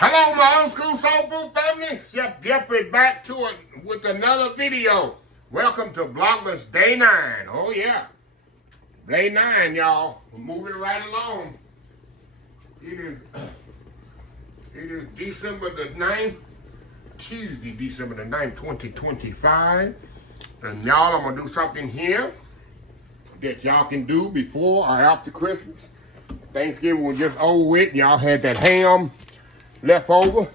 Hello, my old school soul food family. Chef Jeff is back to it with another video. Welcome to Vlogmas Day 9. Oh yeah, Day 9, y'all. We're moving right along. It is December the 9th, Tuesday, December the 9th, 2025. And y'all, I'm gonna do something here that y'all can do before or after Christmas. Thanksgiving was just over with. Y'all had that ham left over.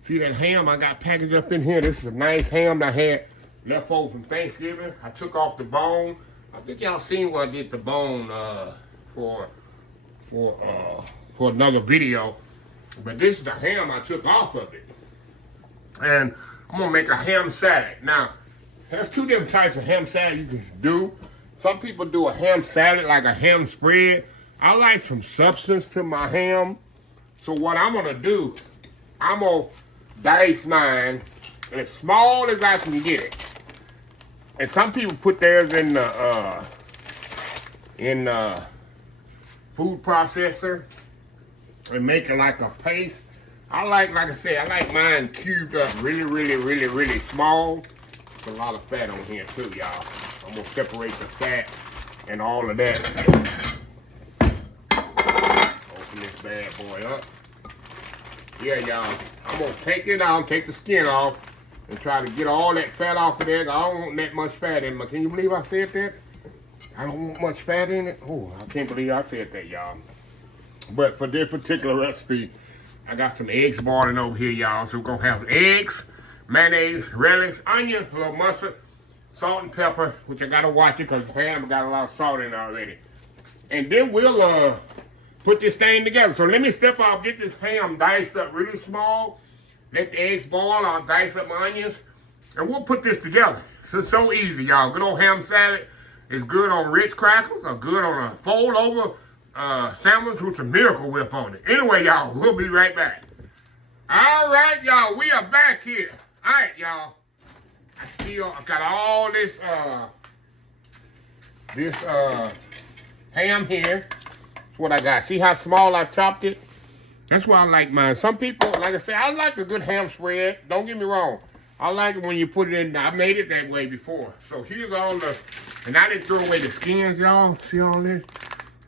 See that ham I got packaged up in here? This is a nice ham that I had left over from Thanksgiving. I took off the bone. I think y'all seen where I did the bone for another video. But this is the ham I took off of it. And I'm gonna make a ham salad. Now, there's two different types of ham salad you can do. Some people do a ham salad like a ham spread. I like some substance to my ham. So what I'm gonna do, I'm gonna dice mine as small as I can get it. And some people put theirs in the food processor and make it like a paste. Like I said, I like mine cubed up really small. There's a lot of fat on here too, y'all. I'm gonna separate the fat and all of that. Open this bad boy up. Yeah, y'all. I'm gonna take it out, take the skin off, and try to get all that fat off of there. I don't want that much fat in it. Can you believe I said that? I don't want much fat in it. Oh, I can't believe I said that, y'all. But for this particular recipe, I got some eggs boiling over here, y'all. So we're gonna have eggs, mayonnaise, relish, onion, a little mustard, salt and pepper, which I gotta watch it because the ham got a lot of salt in it already. And then we'll put this thing together. So let me step off, get this ham diced up really small. Let the eggs boil. I'll dice up my onions. And we'll put this together. It's so easy, y'all. Good old ham salad is good on Ritz crackers or good on a fold over sandwich with a Miracle Whip on it. Anyway, y'all, we'll be right back. All right, y'all, we are back here. All right, y'all. I got all this ham here. That's what I got. See how small I chopped it? That's why I like mine. Some people, like I said, I like a good ham spread. Don't get me wrong. I like it when you put it in. I made it that way before. So here's all the, and I didn't throw away the skins, y'all. See all this?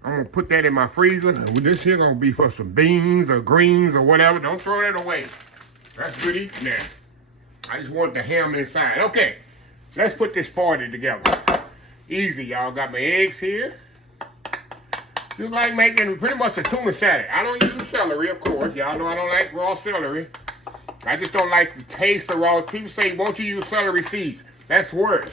I'm gonna put that in my freezer. And this here gonna be for some beans or greens or whatever. Don't throw that away. That's good eating there. I just want the ham inside. Okay, let's put this party together. Easy, y'all. Got my eggs here. Just like making pretty much a tuna salad. I don't use celery, of course. Y'all know I don't like raw celery. I just don't like the taste of raw. People say, won't you use celery seeds? That's worse.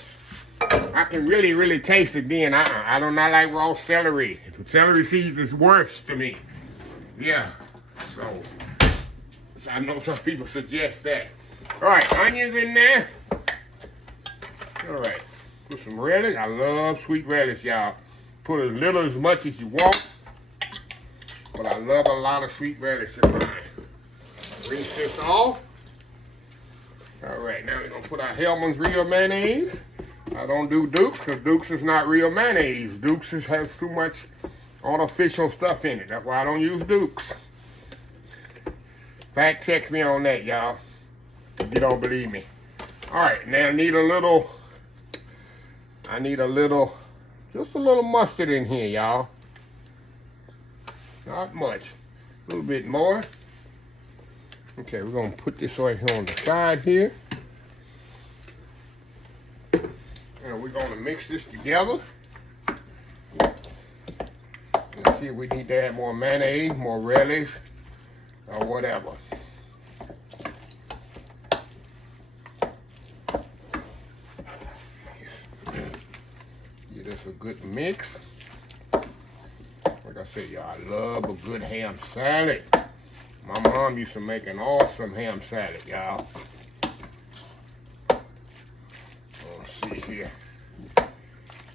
I can really taste it then. I do not like raw celery. Celery seeds is worse to me. Yeah. So I know some people suggest that. All right, onions in there. All right. Put some relish. I love sweet relish, y'all. Put as little as much as you want. But I love a lot of sweet relish in mine. Rinse this off. All right, now we're going to put our Hellman's Real Mayonnaise. I don't do Duke's because Duke's is not real mayonnaise. Duke's has too much artificial stuff in it. That's why I don't use Duke's. Fact check me on that, y'all. If you don't believe me. All right, now I need a little, just a little mustard in here, y'all. Not much. A little bit more. Okay, we're going to put this right here on the side here. And we're going to mix this together. And see if we need to add more mayonnaise, more relish, or whatever. Give this a good mix. Like I said, y'all, I love a good ham salad. My mom used to make an awesome ham salad, y'all. Let's see here.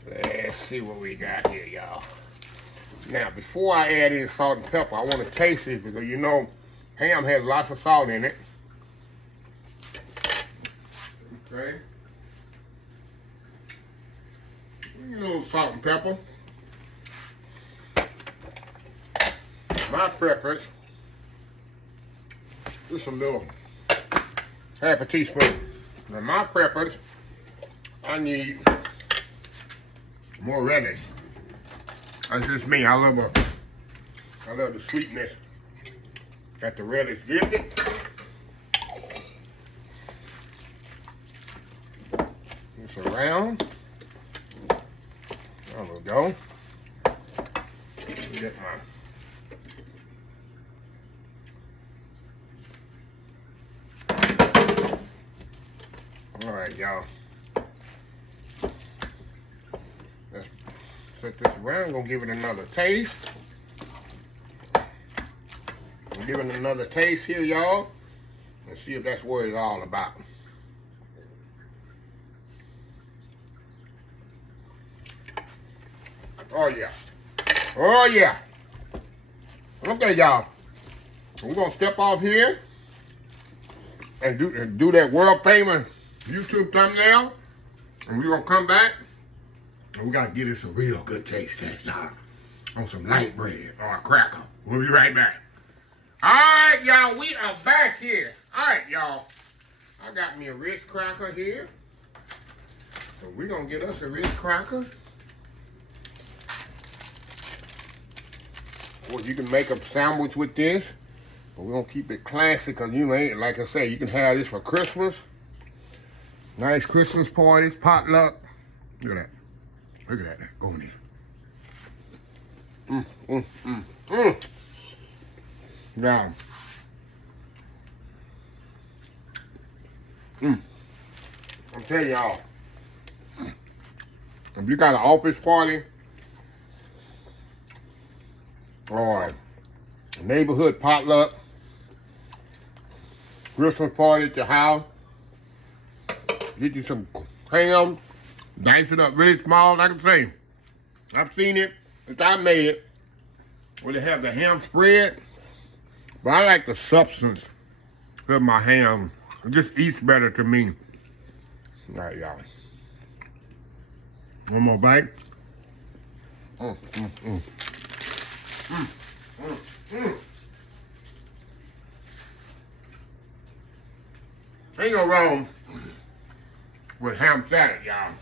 Let's see what we got here, y'all. Now, before I add in salt and pepper, I want to taste it because you know ham has lots of salt in it. Okay. A little salt and pepper. My preference just a little, half a teaspoon. Now my preference, I need more relish. That's just me. I love the sweetness that the relish gives it. Just around. There we go. Get my all right, y'all. Let's set this around. Gonna give it another taste. Give it another taste here, y'all, and see if that's what it's all about. Oh yeah. Oh yeah. Okay, y'all. We're gonna step off here and do that world famous YouTube thumbnail, and we're gonna come back and we gotta give this a real good taste test now on some light bread or a cracker. We'll be right back. All right, y'all, we are back here. All right, y'all, I got me a Ritz cracker here, so we're gonna get us a Ritz cracker. Or you can make a sandwich with this, but we're gonna keep it classic, because you know, like I say, you can have this for Christmas. Nice Christmas parties, potluck. Look at that. Look at that. Go in. Now. I'll tell y'all, if you got an office party or a neighborhood potluck, Christmas party at your house, get you some ham, dice it up really small, like I say. I've seen it, since I made it, where they have the ham spread, but I like the substance of my ham. It just eats better to me. All right, y'all. One more bite. Ain't no wrong with ham salad, y'all.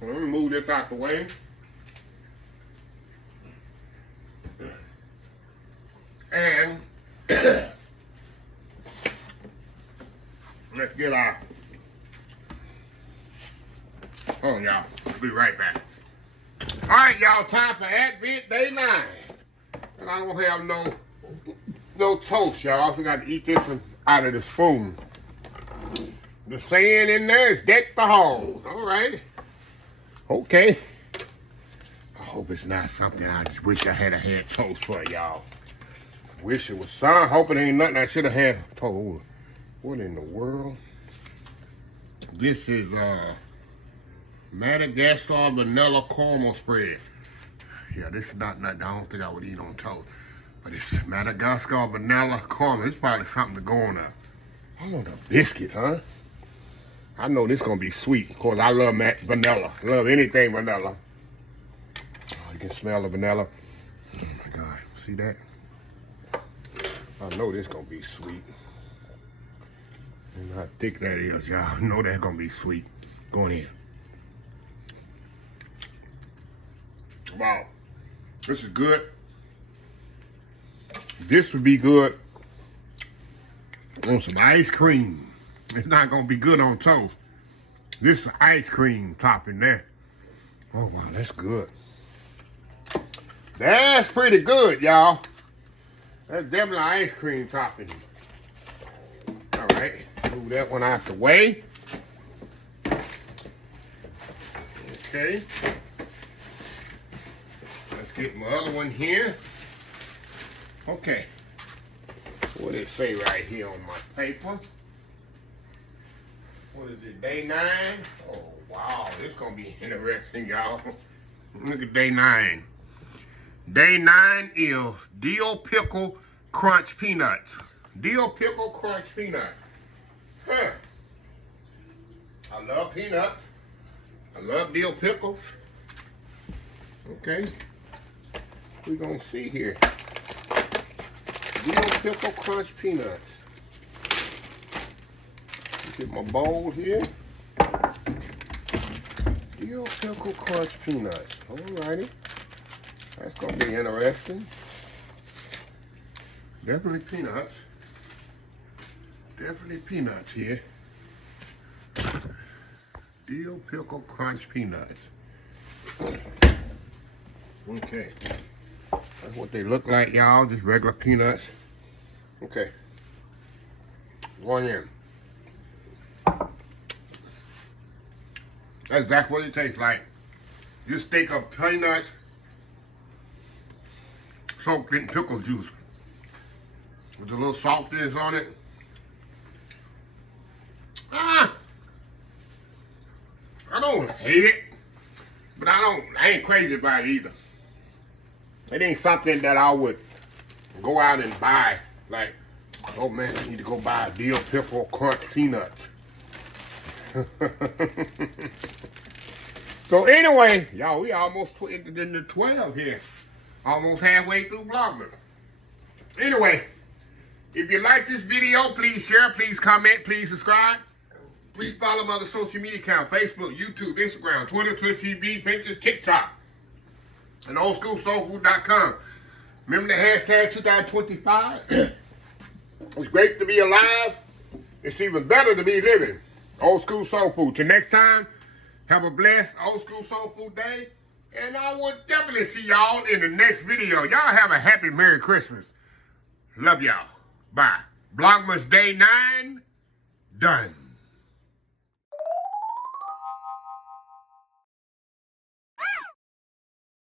So let me move this out the way. And let's get our, oh y'all, we'll be right back. All right, y'all, time for Advent Day 9. And I don't have no toast, y'all, so we got to eat this one out of the spoon. The saying in there is deck the halls. All right. Okay. I hope it's not something I just wish I had toast for, y'all. Wish it was some. Hope it ain't nothing I should have had toast. What in the world? This is Madagascar vanilla caramel spread. Yeah, this is not nothing I don't think I would eat on toast. But it's Madagascar vanilla caramel. It's probably something to go on I want a biscuit, huh? I know this gonna be sweet. Of course, I love vanilla. Love anything vanilla. Oh, you can smell the vanilla. Oh my God, see that? I know this gonna be sweet. And how thick that is, y'all. I know that's gonna be sweet. Going in. Wow, this is good. This would be good on some ice cream. It's not gonna be good on toast. This is ice cream topping there. Oh wow, that's good. That's pretty good, y'all. That's definitely ice cream topping. All right, move that one out the way. Okay. Let's get my other one here. Okay. What did it say right here on my paper? What is it, day 9? Oh, wow, this is going to be interesting, y'all. Look at day 9. Day 9 is dill pickle crunch peanuts. Dill pickle crunch peanuts. Huh. I love peanuts. I love dill pickles. Okay. We're going to see here. Dill pickle crunch peanuts. Get my bowl here. Dill pickle crunch peanuts. Alrighty. That's gonna be interesting. Definitely peanuts. Definitely peanuts here. Dill pickle crunch peanuts. Okay. That's what they look like, y'all. Just regular peanuts. Okay. Going in. That's exactly what it tastes like. Just think of peanuts soaked in pickle juice with a little saltiness on it. I don't hate it, but I ain't crazy about it either. It ain't something that I would go out and buy. Like, oh man, I need to go buy dill pickle crunch peanuts. So anyway, y'all, we almost into 12 here. Almost halfway through Vlogmas. Anyway, if you like this video, please share, please comment, please subscribe. Please follow my other social media accounts: Facebook, YouTube, Instagram, Twitter, Twitch TV, Pinterest, TikTok, and oldschoolsoulfood.com. Remember the hashtag 2025? It's great to be alive. It's even better to be living. Old School Soul Food. Till next time, have a blessed Old School Soul Food day. And I will definitely see y'all in the next video. Y'all have a happy Merry Christmas. Love y'all. Bye. Vlogmas Day 9, done.